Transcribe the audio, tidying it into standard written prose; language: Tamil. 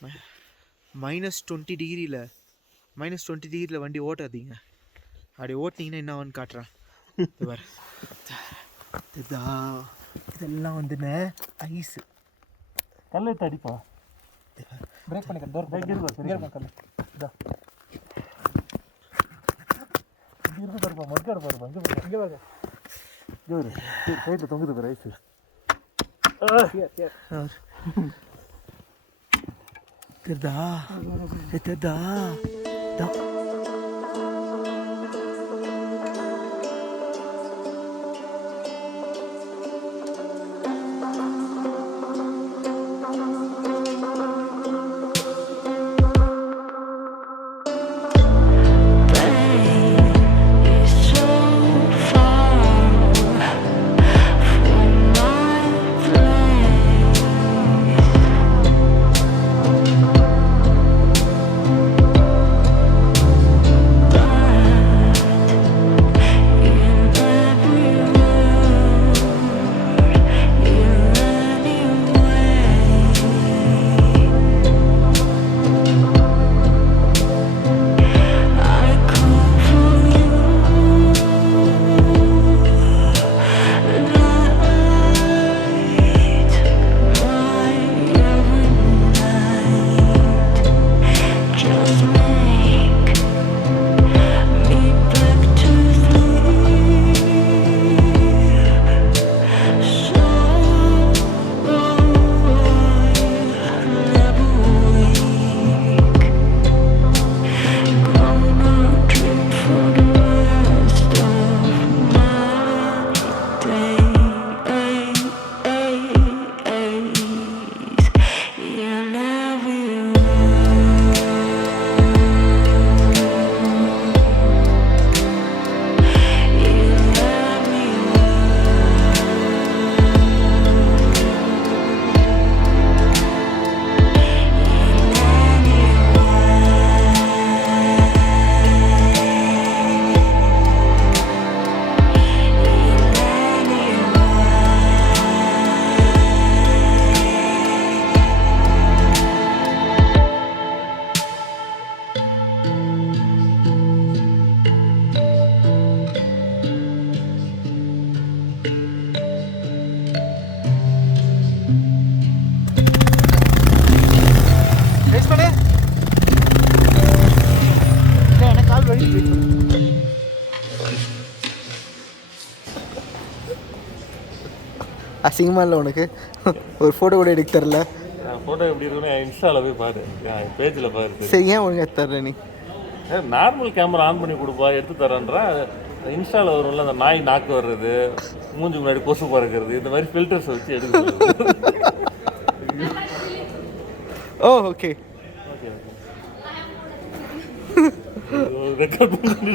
-20 டிகிரியில் வண்டி ஓட்டாதீங்க. அப்படி ஓட்டிங்கன்னா என்ன ஆகுன்னு காட்டுறேன். இதெல்லாம் வந்துன்னு ஐஸு. கல்லை தடிப்பா. பிரேக் பண்ணிக்க. டோர் கல் இதா இருக்கு பாருப்பா. மக்காடு பாருப்பா. இங்கே பாருங்க. ஜோரு சைடில் தொங்குது பாரு ஐஸு. தெரிதா? அசிங்கமாக இல்லை உனக்கு? ஒரு ஃபோட்டோ கூட எடுக்க தரல. ஃபோட்டோ எப்படி இருக்குன்னு இன்ஸ்டாவில் போய் பாரு, பேஜில் பாரு. சரி, ஏன் ஒழுங்காக தரல நீ? நார்மல் கேமரா ஆன் பண்ணி கொடுப்பா, எடுத்து தரேன்றா. இன்ஸ்டாவில் வரும்ல அந்த நாய் நாக்கு வர்றது, மூஞ்சி முன்னாடி கொசு பறக்கிறது, இந்த மாதிரி ஃபில்டர்ஸ் வச்சு எடுக்க. ஓ ஓகே. ரெக்கார்ட் பண்ணி